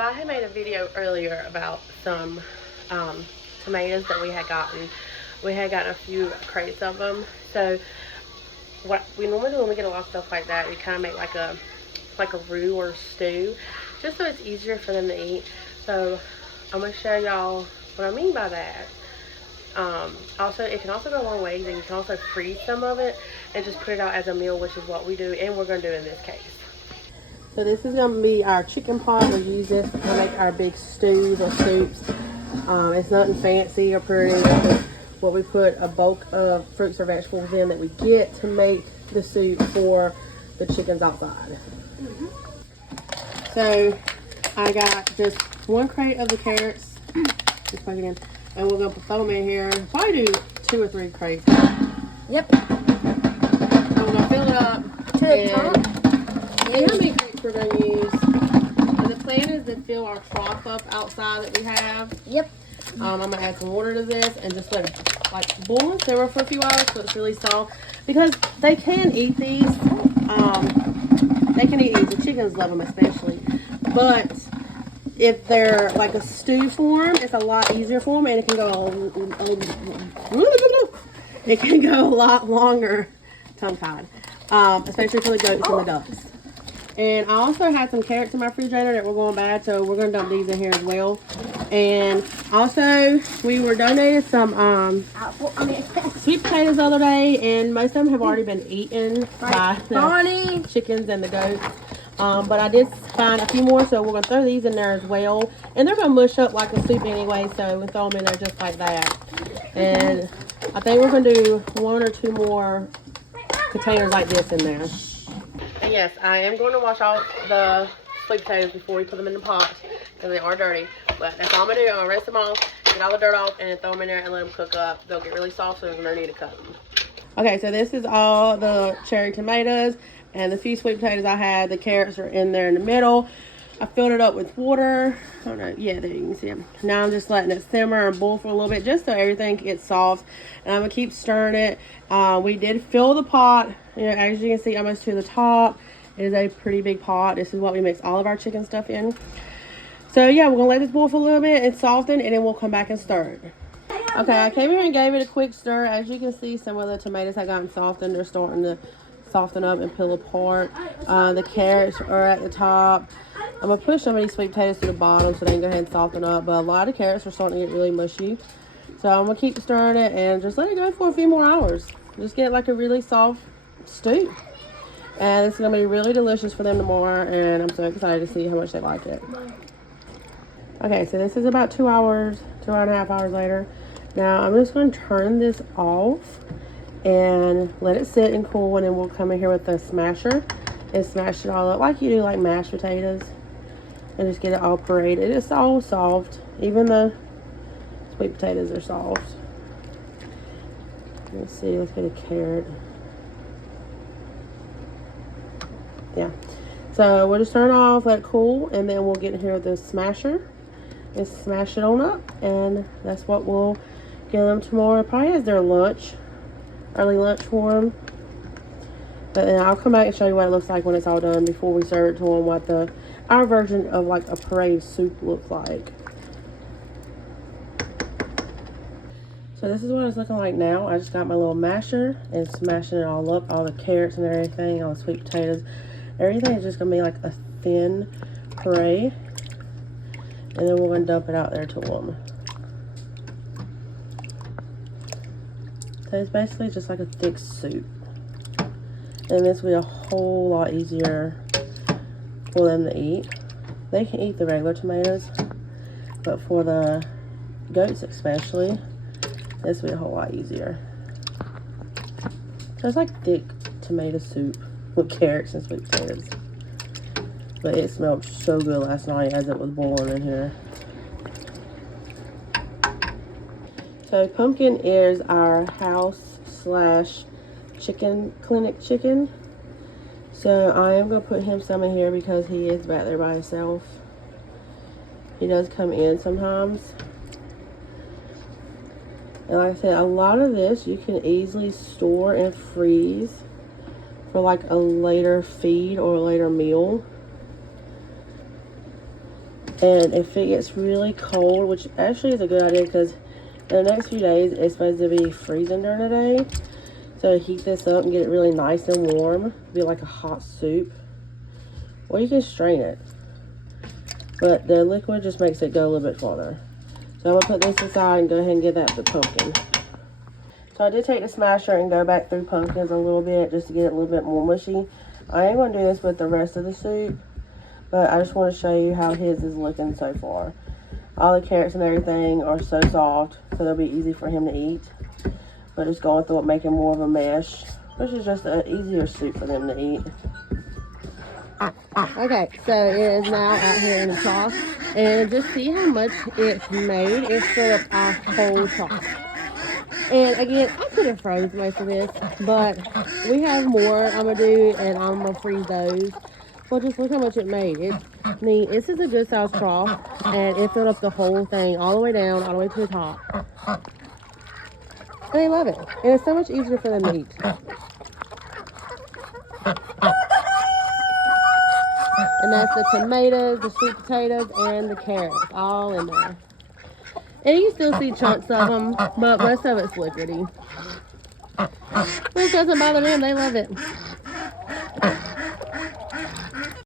So I had made a video earlier about some tomatoes that we had gotten. We had gotten a few crates of them. So what we normally do when we get a lot of stuff like that, we kind of make like a roux or stew, just so it's easier for them to eat. So I'm gonna show y'all what I mean by that. Also, it can also go a long way, and you can also freeze some of it and just put it out as a meal, which is what we do and we're gonna do in this case. So this is gonna be our chicken pot. We use this to make our big stews or soups. It's nothing fancy or pretty. It's just what we put a bulk of fruits or vegetables in that we get to make the soup for the chickens outside. So I got just one crate of the carrots. Just plug it in. And we're going to throw them in here. Probably do 2 or 3 crates. Yep. I'm going to fill it up. To the top. See how many crates we're going to use. And the plan is to fill our trough up outside that we have. Yep. I'm going to add some water to this and just let it like boil and simmer for a few hours so it's really soft. Because they can eat these. They can eat these. The chickens love them especially. But if they're like a stew form, it's a lot easier for them, and it can go a lot longer, tongue-tied, especially for the goats and the ducks. And I also had some carrots in my refrigerator that were going bad, so we're going to dump these in here as well. And also, we were donated some sweet potatoes the other day, and most of them have already been eaten by the chickens and the goats. But I did find a few more, so we're going to throw these in there as well. And they're going to mush up like a soup anyway, so we'll throw them in there just like that. And I think we're going to do 1 or 2 more containers like this in there. And yes, I am going to wash off the sweet potatoes before we put them in the pot, because they are dirty. But that's all I'm going to do. I'm going to rinse them off, get all the dirt off, and then throw them in there and let them cook up. They'll get really soft, so there's no need to cut them. Okay, so this is all the cherry tomatoes. And the few sweet potatoes I had, the carrots are in there in the middle. I filled it up with water. Oh no, yeah, there you can see them. Now I'm just letting it simmer and boil for a little bit, just so everything gets soft. And I'm gonna keep stirring it. We did fill the pot, you know, as you can see, almost to the top. It is a pretty big pot. This is what we mix all of our chicken stuff in. So yeah, we're gonna let this boil for a little bit and soften, and then we'll come back and stir it. Okay, I came here and gave it a quick stir. As you can see, some of the tomatoes have gotten soft and they're starting to soften up and peel apart. The carrots are at the top. I'm gonna push some of these sweet potatoes to the bottom so they can go ahead and soften up, but a lot of carrots are starting to get really mushy. So I'm gonna keep stirring it and just let it go for a few more hours. Just get like a really soft stew. And it's gonna be really delicious for them tomorrow, and I'm so excited to see how much they like it. Okay, so this is about 2 hours, 2.5 hours later. Now I'm just gonna turn this off and let it sit and cool, and then we'll come in here with the smasher and smash it all up like you do like mashed potatoes, and just get it all pureed. It's all soft, even the sweet potatoes are soft. Let's see, let's get a carrot. Yeah, so we'll just turn it off, let it cool, and then we'll get in here with the smasher and smash it on up, and that's what we'll give them tomorrow, probably as their lunch. Early lunch for them. But then I'll come back and show you what it looks like when it's all done before we serve it to them, what our version of like a parade soup looks like. So this is what it's looking like now. I just got my little masher and smashing it all up, all the carrots and everything, all the sweet potatoes. Everything is just gonna be like a thin puree, and then we're gonna dump it out there to them. So it's basically just like a thick soup. And this will be a whole lot easier for them to eat. They can eat the regular tomatoes, but for the goats especially, this will be a whole lot easier. So it's like thick tomato soup with carrots and sweet potatoes. But it smelled so good last night as it was boiling in here. So Pumpkin is our house / chicken clinic chicken. So I am going to put him some in here because he is back there by himself. He does come in sometimes. And like I said, a lot of this you can easily store and freeze for like a later feed or a later meal. And if it gets really cold, which actually is a good idea because in the next few days it's supposed to be freezing during the day. So heat this up and get it really nice and warm. Be like a hot soup. Or you can strain it. But the liquid just makes it go a little bit farther. So I'm going to put this aside and go ahead and get that the pumpkin. So I did take the smasher and go back through pumpkins a little bit just to get it a little bit more mushy. I am going to do this with the rest of the soup. But I just want to show you how his is looking so far. All the carrots and everything are so soft. So they'll be easy for him to eat. But just going through it, making more of a mesh. Which is just an easier soup for them to eat. Okay, so it is now out here in the trough, and just see how much it's made. It filled up our whole trough. And again, I could have froze most of this, but we have more I'm gonna do, and I'm gonna freeze those. But just look how much it made. This is a good sized trough, and it filled up the whole thing, all the way down, all the way to the top. And they love it, and it's so much easier for them to eat. And that's the tomatoes, the sweet potatoes, and the carrots, all in there. And you still see chunks of them, but most of it's liquidy. Which doesn't bother them, they love it.